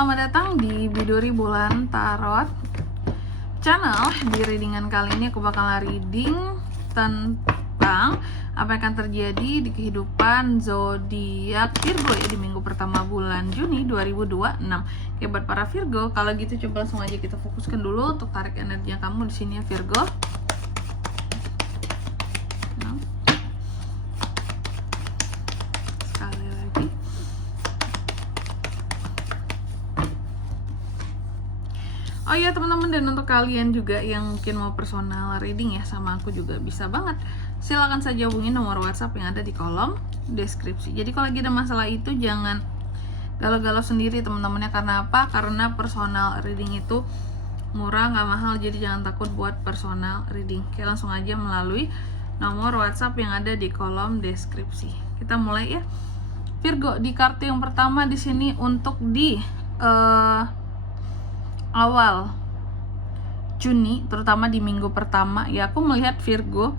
selamat datang di Biduri Bulan Tarot Channel. Di readingan kali ini aku bakal reading tentang apa yang akan terjadi di kehidupan zodiak Virgo ya di minggu pertama bulan Juni 2026. Oke, buat para Virgo, kalau gitu coba langsung aja kita fokuskan dulu untuk tarik energinya kamu di sini ya Virgo. Sekali lagi. Oh iya teman-teman, dan untuk kalian juga yang mungkin mau personal reading ya sama aku juga bisa banget. Silakan saja hubungi nomor WhatsApp yang ada di kolom deskripsi. Jadi kalau lagi ada masalah itu jangan galau-galau sendiri teman-temannya. Karena apa? Karena personal reading itu murah, nggak mahal. Jadi jangan takut buat personal reading. Oke, langsung aja melalui nomor WhatsApp yang ada di kolom deskripsi. Kita mulai ya. Virgo, di kartu yang pertama di sini untuk di awal Juni, terutama di minggu pertama ya, aku melihat Virgo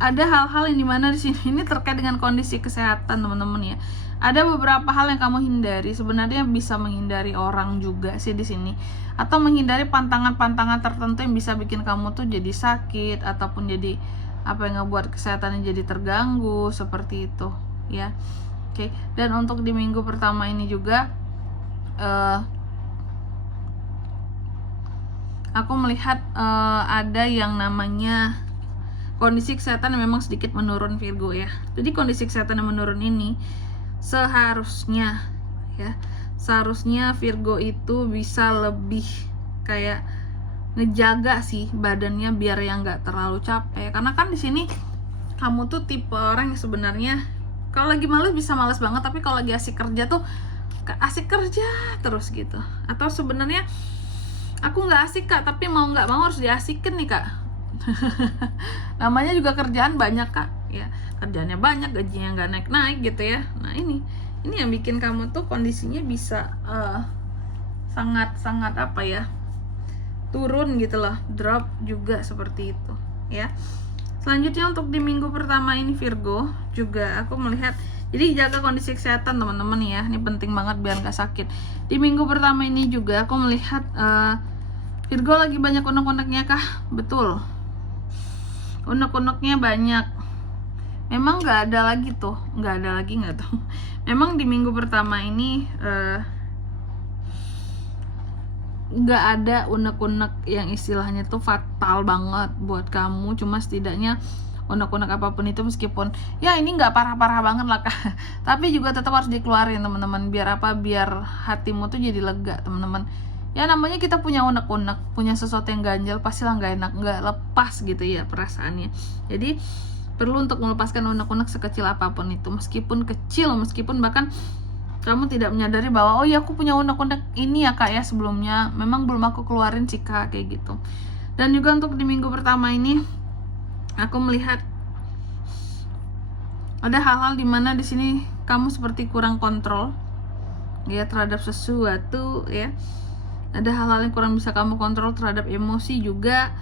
ada hal-hal yang dimana di sini ini terkait dengan kondisi kesehatan teman-teman ya. Ada beberapa hal yang kamu hindari, sebenarnya bisa menghindari orang juga sih di sini, atau menghindari pantangan-pantangan tertentu yang bisa bikin kamu tuh jadi sakit ataupun jadi apa yang ngebuat kesehatannya jadi terganggu seperti itu ya. Oke, dan untuk di minggu pertama ini juga aku melihat ada yang namanya kondisi kesehatan yang memang sedikit menurun Virgo ya. Jadi kondisi kesehatan yang menurun ini seharusnya Virgo itu bisa lebih kayak ngejaga sih badannya biar yang nggak terlalu capek. Karena kan di sini kamu tuh tipe orang yang sebenarnya kalau lagi malas bisa malas banget, tapi kalau lagi asik kerja tuh asik kerja terus gitu. Atau sebenarnya aku nggak asik kak, tapi mau nggak mau harus diasikin nih kak. Namanya juga kerjaan banyak kak ya, kerjaannya banyak, gajinya nggak naik-naik gitu ya. Nah ini yang bikin kamu tuh kondisinya bisa sangat apa ya, turun gitu loh, drop juga seperti itu ya. Selanjutnya untuk di minggu pertama ini Virgo juga aku melihat, jadi jaga kondisi kesehatan teman-teman ya, ini penting banget biar nggak sakit. Di minggu pertama ini juga aku melihat Virgo lagi banyak unek-uneknya kah? Betul, unek-uneknya banyak. Memang nggak ada lagi tuh, nggak tahu. Memang di minggu pertama ini nggak ada unek-unek yang istilahnya tuh fatal banget buat kamu. Cuma setidaknya unek-unek apapun itu, meskipun ya ini nggak parah-parah banget lah kak, tapi juga tetap harus dikeluarin teman-teman. Biar apa? Biar hatimu tuh jadi lega teman-teman. Ya namanya kita punya unek-unek, punya sesuatu yang ganjal, pastilah nggak enak, nggak lepas gitu ya perasaannya. Jadi perlu untuk melepaskan unek-unek sekecil apapun itu, meskipun kecil, meskipun bahkan kamu tidak menyadari bahwa oh ya aku punya unek-unek ini ya kak ya, sebelumnya memang belum aku keluarin sih kak, kayak gitu. Dan juga untuk di minggu pertama ini aku melihat ada hal-hal dimana di sini kamu seperti kurang kontrol ya terhadap sesuatu ya. Ada hal-hal yang kurang bisa kamu kontrol terhadap emosi juga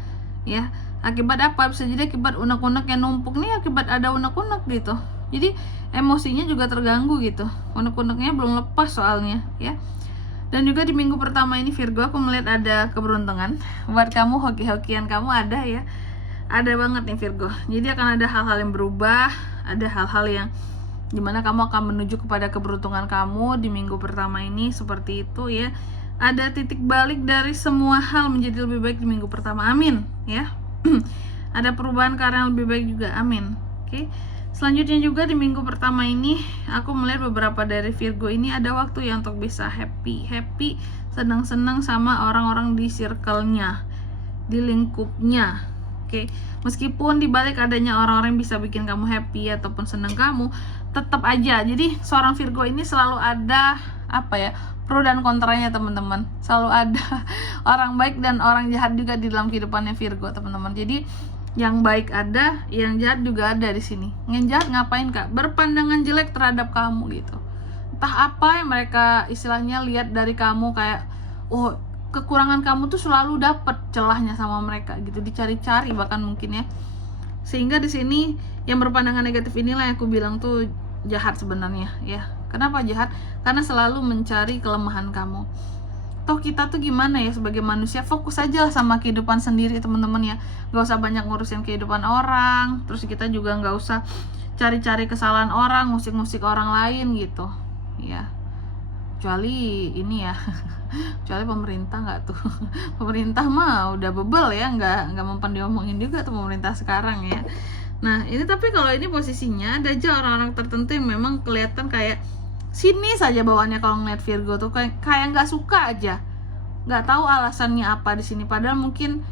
ya. Akibat apa? Bisa jadi akibat unek-unek yang numpuk nih, akibat ada unek-unek gitu. Jadi emosinya juga terganggu gitu, unek-uneknya belum lepas soalnya ya. Dan juga di minggu pertama ini Virgo aku melihat ada keberuntungan buat kamu, hoki-hokian kamu ada ya. Ada banget nih Virgo. Jadi akan ada hal-hal yang berubah, ada hal-hal yang dimana kamu akan menuju kepada keberuntungan kamu di minggu pertama ini, seperti itu ya. Ada titik balik dari semua hal menjadi lebih baik di minggu pertama, amin ya. Ada perubahan karena lebih baik juga, amin. Oke. Selanjutnya juga di minggu pertama ini aku melihat beberapa dari Virgo ini ada waktu yang untuk bisa happy, senang-senang sama orang-orang di circle-nya, di lingkupnya. Oke, meskipun dibalik adanya orang-orang yang bisa bikin kamu happy ataupun senang kamu, tetap aja. Jadi seorang Virgo ini selalu ada apa ya, pro dan kontranya teman-teman. Selalu ada orang baik dan orang jahat juga di dalam kehidupannya Virgo teman-teman. Jadi yang baik ada, yang jahat juga ada di sini. Yang jahat ngapain kak? Berpandangan jelek terhadap kamu gitu. Entah apa yang mereka istilahnya lihat dari kamu, kayak oh kekurangan kamu tuh selalu dapet celahnya sama mereka gitu, dicari-cari bahkan mungkin ya. Sehingga di sini yang berpandangan negatif inilah yang aku bilang tuh jahat sebenarnya ya. Kenapa jahat? Karena selalu mencari kelemahan kamu. Toh kita tuh gimana ya sebagai manusia, fokus aja lah sama kehidupan sendiri teman-teman ya. Gak usah banyak ngurusin kehidupan orang. Terus kita juga gak usah cari-cari kesalahan orang, musik-musik orang lain gitu ya. Kecuali ini ya kecuali pemerintah nggak tuh pemerintah mah udah bebel ya, nggak mempan diomongin juga tuh pemerintah sekarang ya. Nah ini tapi kalau ini posisinya ada aja orang-orang tertentu yang memang kelihatan kayak sini saja bawaannya kalau ngeliat Virgo tuh kayak nggak suka aja, nggak tahu alasannya apa di sini. Padahal mungkin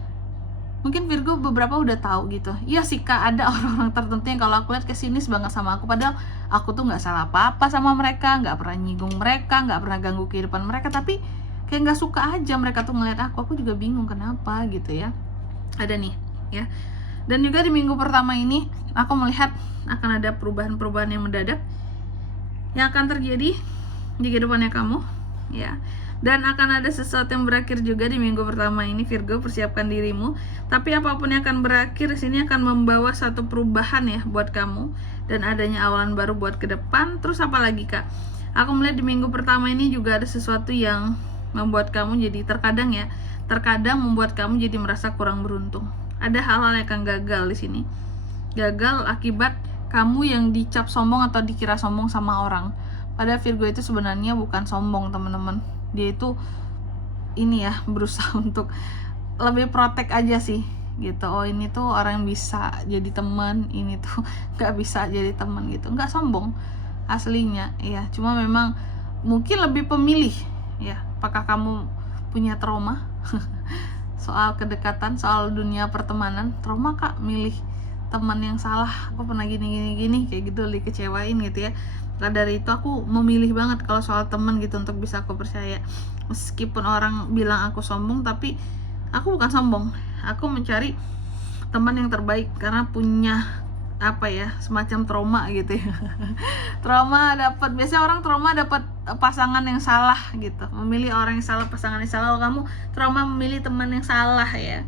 Virgo beberapa udah tahu gitu. Iya sih Kak, ada orang-orang tertentu yang kalau aku lihat kesinis banget sama aku, padahal aku tuh nggak salah apa-apa sama mereka, nggak pernah nyinggung mereka, nggak pernah ganggu kehidupan mereka, tapi kayak nggak suka aja mereka tuh ngeliat aku juga bingung kenapa gitu ya. Ada nih ya. Dan juga di minggu pertama ini aku melihat akan ada perubahan-perubahan yang mendadak yang akan terjadi di kehidupannya kamu ya. Dan akan ada sesuatu yang berakhir juga di minggu pertama ini Virgo, persiapkan dirimu. Tapi apapun yang akan berakhir di sini akan membawa satu perubahan ya buat kamu, dan adanya awalan baru buat ke depan. Terus apa lagi Kak? Aku melihat di minggu pertama ini juga ada sesuatu yang membuat kamu jadi terkadang membuat kamu jadi merasa kurang beruntung. Ada hal-hal yang akan gagal di sini. Gagal akibat kamu yang dicap sombong atau dikira sombong sama orang. Padahal Virgo itu sebenarnya bukan sombong teman-teman. Dia itu ini ya berusaha untuk lebih protek aja sih gitu. Oh ini tuh orang yang bisa jadi teman, ini tuh nggak bisa jadi teman gitu. Nggak sombong aslinya ya, cuma memang mungkin lebih pemilih ya. Apakah kamu punya trauma soal kedekatan, soal dunia pertemanan? Trauma Kak, milih teman yang salah, aku pernah gini kayak gitu, dikecewain gitu ya. Maka dari itu aku memilih banget kalau soal teman gitu untuk bisa aku percaya. Meskipun orang bilang aku sombong, tapi aku bukan sombong. Aku mencari teman yang terbaik karena punya apa ya, semacam trauma gitu ya. Biasanya orang trauma dapat pasangan yang salah gitu, memilih orang yang salah, pasangan yang salah. Kalau kamu trauma memilih teman yang salah ya.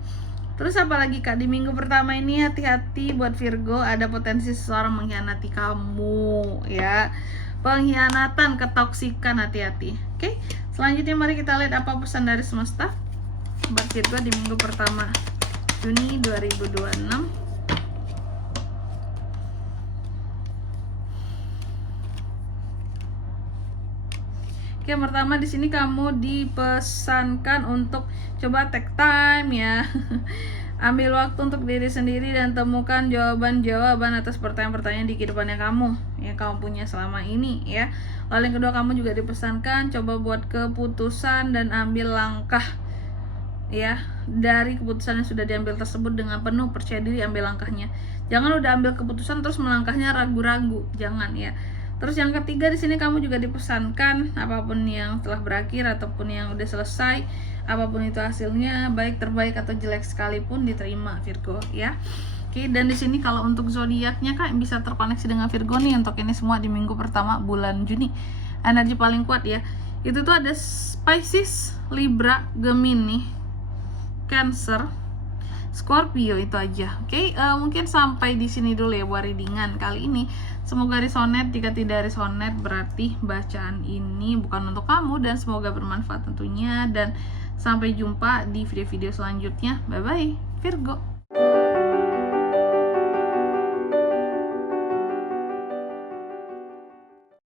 Terus apa lagi Kak, di minggu pertama ini hati-hati buat Virgo, ada potensi seseorang mengkhianati kamu ya. Pengkhianatan, ketoksikan, hati-hati. Oke, selanjutnya mari kita lihat apa pesan dari semesta buat Virgo di minggu pertama Juni 2026. Oke, yang pertama di sini kamu dipesankan untuk coba take time ya. Ambil waktu untuk diri sendiri dan temukan jawaban-jawaban atas pertanyaan-pertanyaan di kehidupannya kamu yang kamu punya selama ini ya. Lalu yang kedua, kamu juga dipesankan coba buat keputusan dan ambil langkah ya. Dari keputusan yang sudah diambil tersebut dengan penuh percaya diri, ambil langkahnya. Jangan udah ambil keputusan terus melangkahnya ragu-ragu, jangan ya. Terus yang ketiga di sini kamu juga dipesankan apapun yang telah berakhir ataupun yang udah selesai, apapun itu hasilnya, baik terbaik atau jelek sekalipun, diterima Virgo ya. Oke, dan di sini kalau untuk zodiaknya Kak bisa terkoneksi dengan Virgo nih untuk ini semua di minggu pertama bulan Juni. Energi paling kuat ya. Itu tuh ada Pisces, Libra, Gemini, Cancer, Scorpio, itu aja. Oke, mungkin sampai di sini dulu ya buat readingan kali ini. Semoga resonate. Jika tidak resonate berarti bacaan ini bukan untuk kamu, dan semoga bermanfaat tentunya. Dan sampai jumpa di video-video selanjutnya. Bye bye Virgo.